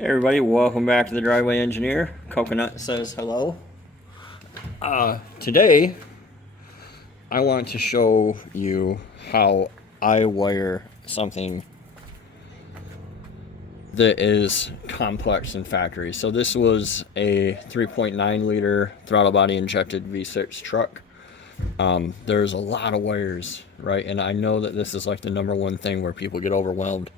Hey everybody, welcome back to the Driveway Engineer. Coconut says hello. Today, I want to show you how I wire something that is complex in factory. So this was a 3.9 liter throttle body injected V6 truck. There's a lot of wires, right? And I know that this is like the number one thing where people get overwhelmed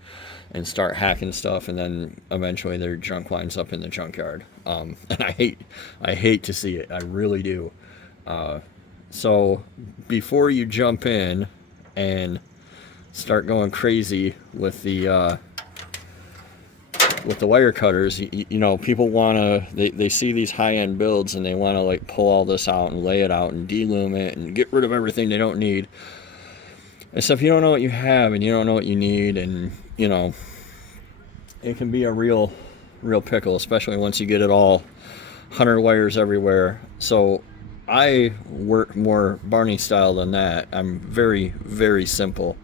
and start hacking stuff, and then eventually their junk winds up in the junkyard. And I hate to see it. I really do. So before you jump in and start going crazy with the wire cutters, you know, people want to, they see these high-end builds and they want to like pull all this out and lay it out and delume it and get rid of everything they don't need. And so if you don't know what you have and you don't know what you need, and you know, it can be a real pickle, especially once you get it all 100 wires everywhere. So I work more Barney style than that. I'm very simple.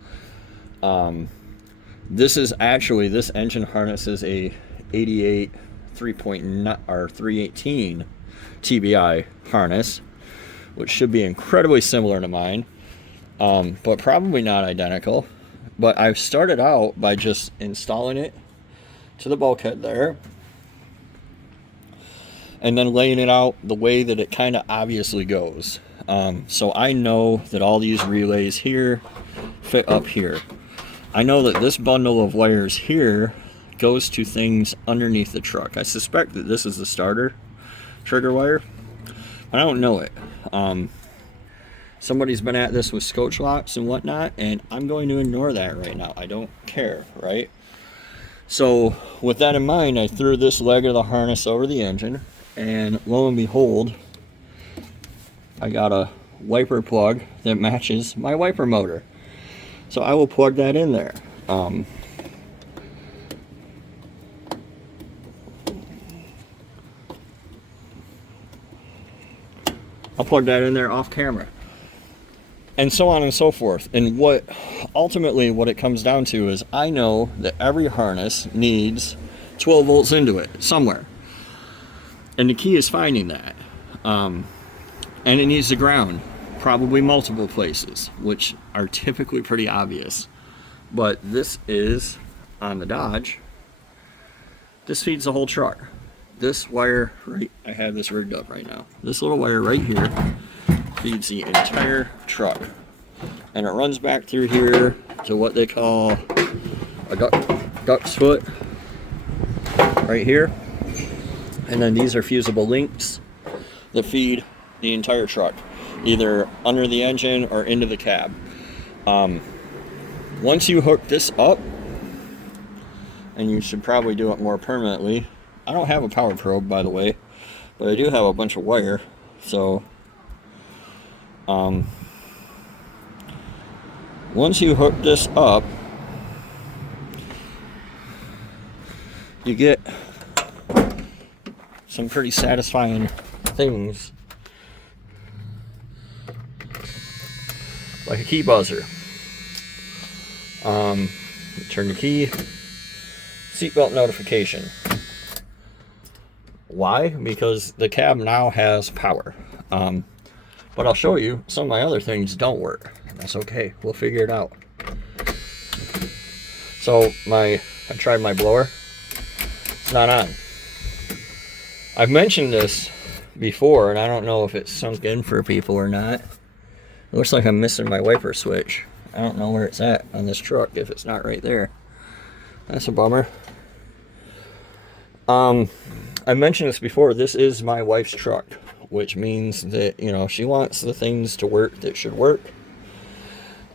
This engine harness is a 88 3.9 or 318 TBI harness, which should be incredibly similar to mine. But probably not identical. But I've started out by just installing it to the bulkhead there, and then laying it out the way that it kind of obviously goes. So I know that all these relays here fit up here. I know that this bundle of wires here goes to things underneath the truck. I suspect that this is the starter trigger wire, but I don't know it. Somebody's been at this with scotch locks and whatnot, and I'm going to ignore that right now. I don't care, right? So with that in mind, I threw this leg of the harness over the engine, and lo and behold, I got a wiper plug that matches my wiper motor. So I will plug that in there. I'll plug that in there off camera. And so on and so forth. And what it comes down to is I know that every harness needs 12 volts into it somewhere. And the key is finding that. And it needs to ground, probably multiple places, which are typically pretty obvious. But this is on the Dodge. This feeds the whole truck. This wire, I have this rigged up right now. This little wire right here feeds the entire truck, and it runs back through here to what they call a duck's foot right here, and then these are fusible links that feed the entire truck, either under the engine or into the cab. Once you hook this up, and you should probably do it more permanently. I don't have a power probe, by the way, but I do have a bunch of wire, so once you hook this up, you get some pretty satisfying things, like a key buzzer. Turn the key, seatbelt notification. Why? Because the cab now has power. But I'll show you some of my other things don't work. That's okay. We'll figure it out. So I tried my blower. It's not on. I've mentioned this before, and I don't know if it's sunk in for people or not. It looks like I'm missing my wiper switch. I don't know where it's at on this truck if it's not right there. That's a bummer. I mentioned this before. This is my wife's truck, which means that, you know, she wants the things to work that should work.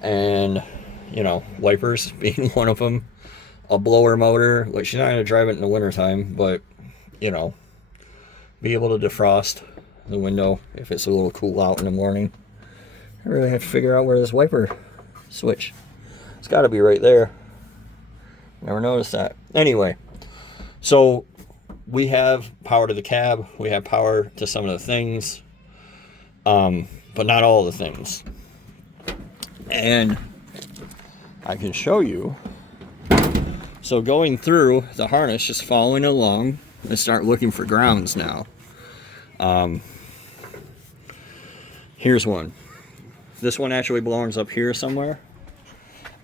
And, you know, wipers being one of them. A blower motor, like she's not going to drive it in the wintertime, but, you know, be able to defrost the window if it's a little cool out in the morning. I really have to figure out where this wiper switch. It's got to be right there. Never noticed that. Anyway, so we have power to the cab. We have power to some of the things, but not all the things. And I can show you So going through the harness, just following along, and start looking for grounds now. Here's one. This one actually belongs up here somewhere.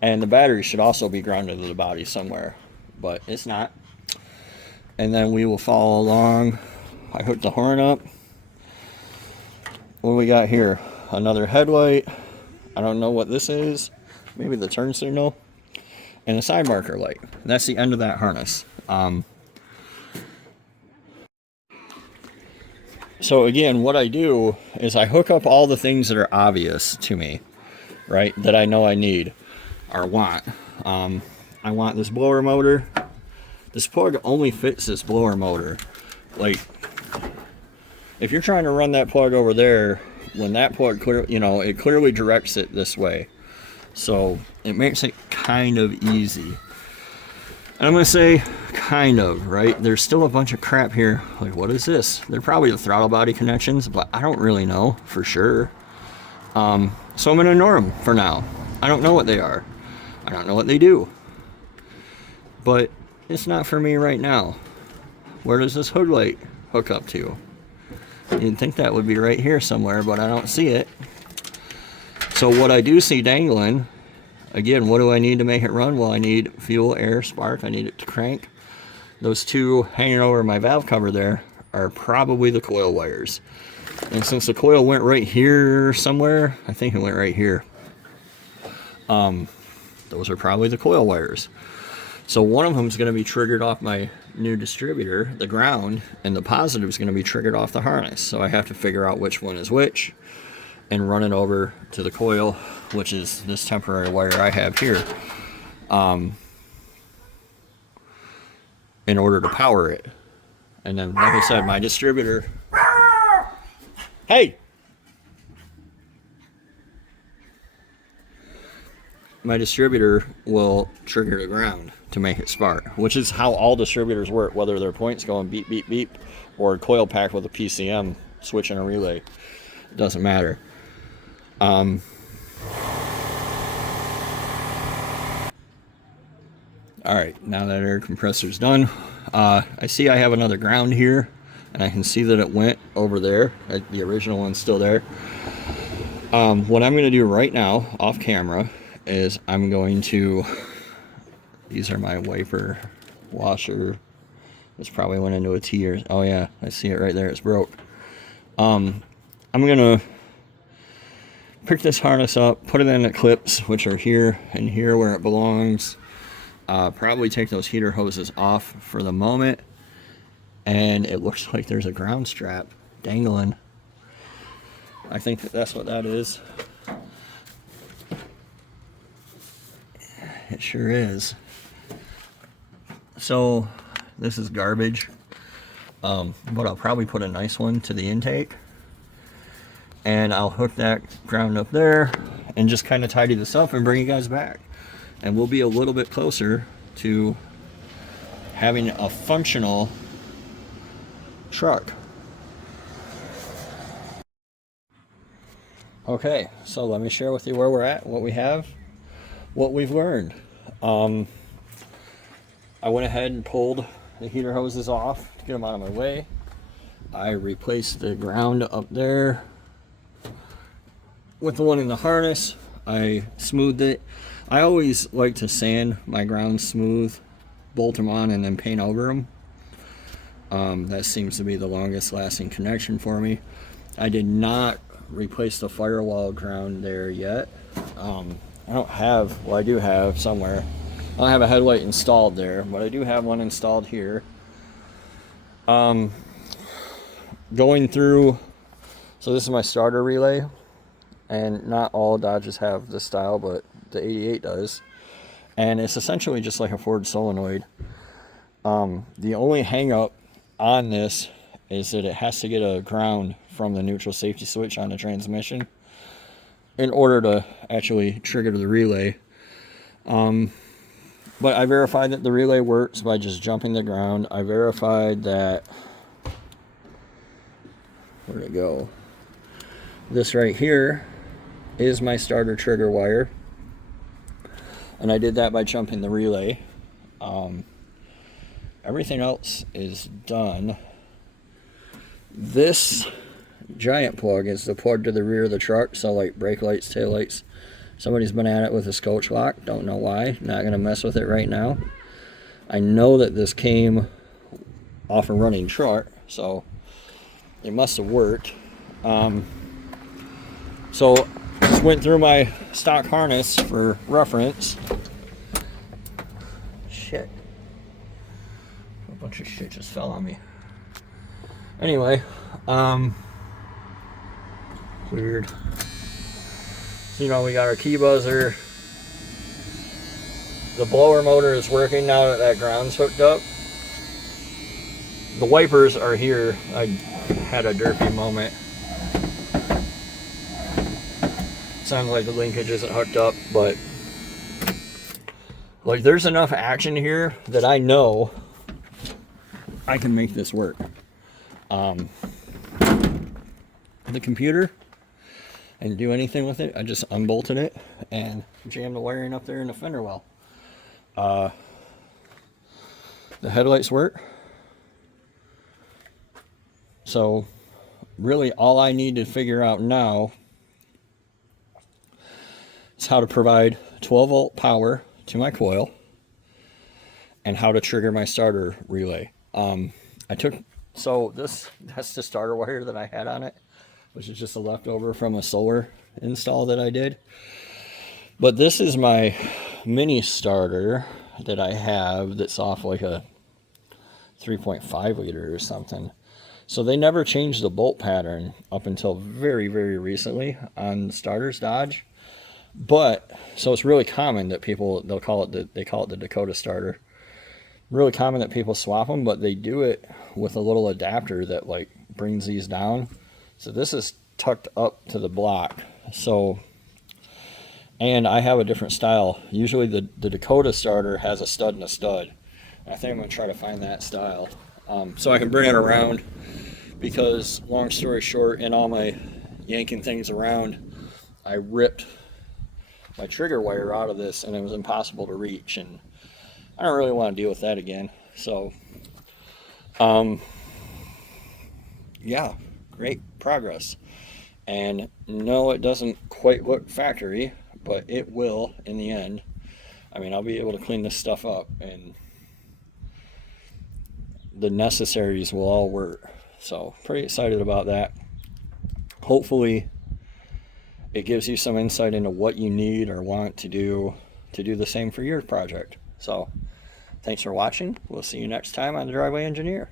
And the battery should also be grounded to the body somewhere, but it's not. And then we will follow along. I hooked the horn up. What do we got here? Another headlight. I don't know what this is. Maybe the turn signal. And a side marker light. That's the end of that harness. So again, what I do is I hook up all the things that are obvious to me, right? That I know I need or want. I want this blower motor. This plug only fits this blower motor. Like, if you're trying to run that plug over there, when that plug it clearly directs it this way. So it makes it kind of easy. And I'm going to say kind of, right? There's still a bunch of crap here. Like, what is this? They're probably the throttle body connections, but I don't really know for sure. So I'm going to ignore them for now. I don't know what they are. I don't know what they do. But it's not for me right now. Where does this hood light hook up to? You'd think that would be right here somewhere, but I don't see it. So what I do see dangling, again, what do I need to make it run? Well, I need fuel, air, spark. I need it to crank. Those two hanging over my valve cover there are probably the coil wires. And since the coil went right here somewhere, I think it went right here. Those are probably the coil wires. So one of them is going to be triggered off my new distributor, the ground, and the positive is going to be triggered off the harness. So I have to figure out which one is which and run it over to the coil, which is this temporary wire I have here, in order to power it. And then, like I said, my distributor... Hey! My distributor will trigger the ground to make it spark, which is how all distributors work, whether they're points going beep, beep, beep, or a coil pack with a PCM switch and a relay. It doesn't matter. Alright, now that air compressor's done, I see I have another ground here, and I can see that it went over there. The original one's still there. What I'm going to do right now, off camera, is I'm going to... These are my wiper washer. This probably went into a T or... Oh yeah, I see it right there. It's broke. I'm going to pick this harness up, put it in the clips, which are here and here where it belongs. Probably take those heater hoses off for the moment. And it looks like there's a ground strap dangling. I think that's what that is. It sure is. So this is garbage, but I'll probably put a nice one to the intake, and I'll hook that ground up there and just kind of tidy this up and bring you guys back, and we'll be a little bit closer to having a functional truck. Okay, so let me share with you where we're at, what we have, what we've learned. I went ahead and pulled the heater hoses off to get them out of my way. I replaced the ground up there with the one in the harness. I smoothed it. I always like to sand my ground smooth, bolt them on, and then paint over them. That seems to be the longest lasting connection for me. I did not replace the firewall ground there yet. I don't have, well, I do have somewhere. I don't have a headlight installed there, but I do have one installed here. Going through, so this is my starter relay, and not all Dodges have this style, but the 88 does. And it's essentially just like a Ford solenoid. The only hang up on this is that it has to get a ground from the neutral safety switch on the transmission in order to actually trigger the relay. But I verified that the relay works by just jumping the ground. I verified that, where'd it go? This right here is my starter trigger wire. And I did that by jumping the relay. Everything else is done. This giant plug is the plug to the rear of the truck, so like brake lights, tail lights. Somebody's been at it with a scotch lock, don't know why, not gonna mess with it right now. I know that this came off a running truck, so it must have worked. So just went through my stock harness for reference. Shit, a bunch of shit just fell on me. Anyway, weird. So, you know, we got our key buzzer. The blower motor is working now that that ground's hooked up. The wipers are here. I had a derpy moment. Sounds like the linkage isn't hooked up, but like there's enough action here that I know I can make this work. The computer, and do anything with it, I just unbolted it and jammed the wiring up there in the fender well. The headlights work. So really all I need to figure out now is how to provide 12 volt power to my coil and how to trigger my starter relay. So that's the starter wire that I had on it, which is just a leftover from a solar install that I did. But this is my mini starter that I have that's off like a 3.5 liter or something. So they never changed the bolt pattern up until very, very recently on starters Dodge. But so it's really common that people, they call it the Dakota starter. Really common that people swap them, but they do it with a little adapter that like brings these down. So this is tucked up to the block. So, and I have a different style. Usually the Dakota starter has a stud and a stud. I think I'm gonna try to find that style so I can bring it around, because long story short, in all my yanking things around, I ripped my trigger wire out of this and it was impossible to reach, and I don't really want to deal with that again. So yeah, great progress. And no, it doesn't quite look factory, but it will in the end. I mean, I'll be able to clean this stuff up and the necessaries will all work. So pretty excited about that. Hopefully it gives you some insight into what you need or want to do the same for your project. So thanks for watching. We'll see you next time on The Driveway Engineer.